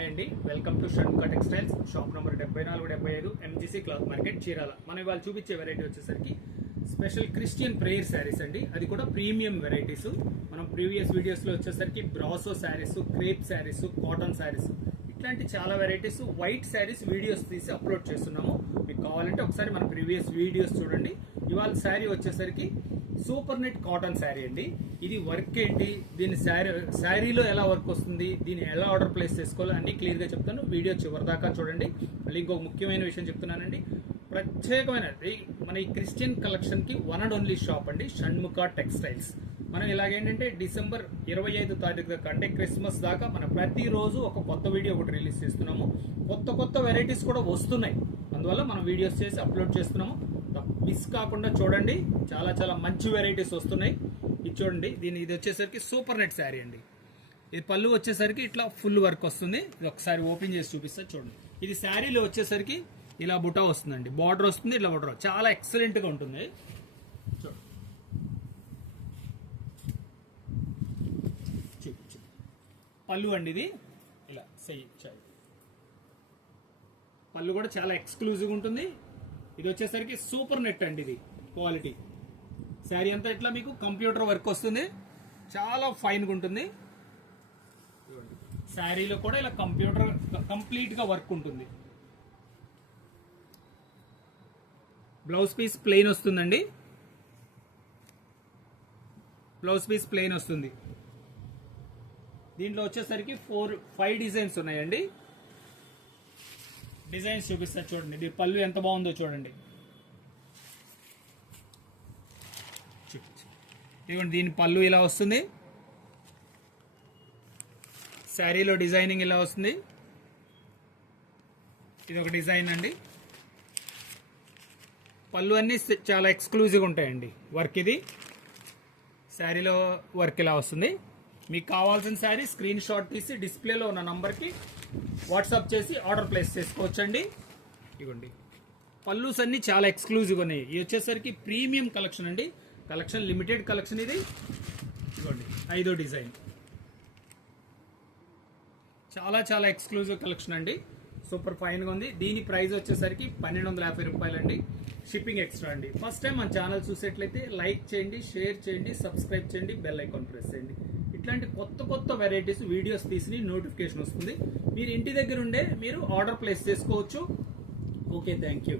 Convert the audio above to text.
Hi అండి, welcome to Shanmukha textiles. Shop number 7475 MGC cloth market Chirala. మనం ఇవాళ చూపించే వెరైటీ వచ్చేసరికి స్పెషల్ క్రిస్టియన్ ప్రేయర్ శారీస్ అండి. అది కూడా ప్రీమియం వెరైటీస్. మనం ప్రీవియస్ వీడియోస్లో వచ్చేసరికి brasso saris, crepe saris, cotton saris, ఇట్లాంటి చాలా వెరైటీస్ వైట్ శారీస్ వీడియోస్ తీసి అప్లోడ్ చేస్తున్నాము. మీకు కావాలంటే ఒకసారి మన ప్రీవియస్ వీడియోస్ చూడండి. ఇవాళ శారీ వచ్చేసరికి సూపర్ నెట్ కాటన్ శారీ అండి. ఇది వర్క్ ఏంటి, దీని శారీలో ఎలా వర్క్ వస్తుంది, దీన్ని ఎలా ఆర్డర్ ప్లేస్ చేసుకోవాలి అన్ని క్లియర్గా చెప్తాను. వీడియో చివరిదాకా చూడండి. మళ్ళీ ఇంకొక ముఖ్యమైన విషయం చెప్తున్నానండి. ప్రత్యేకమైన మన ఈ క్రిస్టియన్ కలెక్షన్కి వన్ అండ్ ఓన్లీ షాప్ అండి, షణ్ముఖ టెక్స్టైల్స్. మనం ఇలాగేంటంటే డిసెంబర్ 25 తారీఖు దాకా అంటే క్రిస్మస్ దాకా మనం ప్రతిరోజు ఒక కొత్త వీడియో ఒకటి రిలీజ్ చేస్తున్నాము. కొత్త వెరైటీస్ కూడా వస్తున్నాయి, అందువల్ల మనం వీడియోస్ చేసి అప్లోడ్ చేస్తున్నాము. మిస్ కాకుండా చూడండి, చాలా మంచి వెరైటీస్ వస్తున్నాయి. ఇది చూడండి, ఇది వచ్చేసరికి సూపర్ నెట్ శారీ అండి. ఇది పళ్ళు వచ్చేసరికి ఇట్లా ఫుల్ వర్క్ వస్తుంది. ఇది ఒకసారి ఓపెన్ చేసి చూపిస్తా చూడండి. ఇది శారీలో వచ్చేసరికి ఇలా బుటా వస్తుందండి, బార్డర్ వస్తుంది, ఇట్లా బార్డర్ చాలా ఎక్సలెంట్గా ఉంటుంది. చూడండి, పళ్ళు అండి ఇది ఇలా పళ్ళు కూడా చాలా ఎక్స్క్లూజివ్గా ఉంటుంది. ఇది వచ్చేసరికి సూపర్ నెట్ అండి. ఇది క్వాలిటీ శారీ అంతా ఇట్లా మీకు కంప్యూటర్ వర్క్ వస్తుంది, చాలా ఫైన్గా ఉంటుంది. శారీలో కూడా ఇలా కంప్యూటర్ కంప్లీట్గా వర్క్ ఉంటుంది. బ్లౌజ్ పీస్ ప్లెయిన్ వస్తుందండి, బ్లౌజ్ పీస్ ప్లెయిన్ వస్తుంది. దీంట్లో వచ్చేసరికి 5 డిజైన్స్ ఉన్నాయండి. డిజైన్స్ చూపిస్తా చూడండి. ఇది పళ్ళు ఎంత బాగుందో చూడండి. ఇదిగోండి, దీని పళ్ళు ఇలా వస్తుంది, శారీలో డిజైనింగ్ ఇలా వస్తుంది. ఇది ఒక డిజైన్ అండి. పళ్ళు అన్నీ చాలా ఎక్స్క్లూజివ్గా ఉంటాయండి. వర్క్ ఇది శారీలో వర్క్ ఇలా వస్తుంది. మీకు కావాల్సిన శారీ స్క్రీన్ షాట్ తీసి డిస్ప్లేలో ఉన్న నంబర్కి వాట్సాప్ చేసి ఆర్డర్ ప్లేస్ చేసుకోవచ్చండి. ఇవ్వండి, పళ్ళుస్ అన్ని చాలా ఎక్స్క్లూజివ్గా ఉన్నాయి. ఇది వచ్చేసరికి ప్రీమియం కలెక్షన్ అండి, కలెక్షన్ లిమిటెడ్ కలెక్షన్ ఇది. ఇవ్వండి, 5వ డిజైన్, చాలా ఎక్స్క్లూజివ్ కలెక్షన్ అండి. సూపర్ ఫైన్గా ఉంది. దీని ప్రైస్ వచ్చేసరికి 1250 రూపాయలండి. షిప్పింగ్ ఎక్స్ట్రా అండి. ఫస్ట్ టైం మన ఛానల్ చూసేట్లయితే లైక్ చేయండి, షేర్ చేయండి, సబ్స్క్రైబ్ చేయండి, బెల్ ఐకాన్ ప్రెస్ చేయండి. ఇట్లాంటి కొత్త వెరైటీస్ వీడియోస్ తీసి నోటిఫికేషన్ వస్తుంది. మీరు ఇంటి దగ్గర ఉండే మీరు ఆర్డర్ ప్లేస్ చేసుకోవచ్చు. Okay, thank you.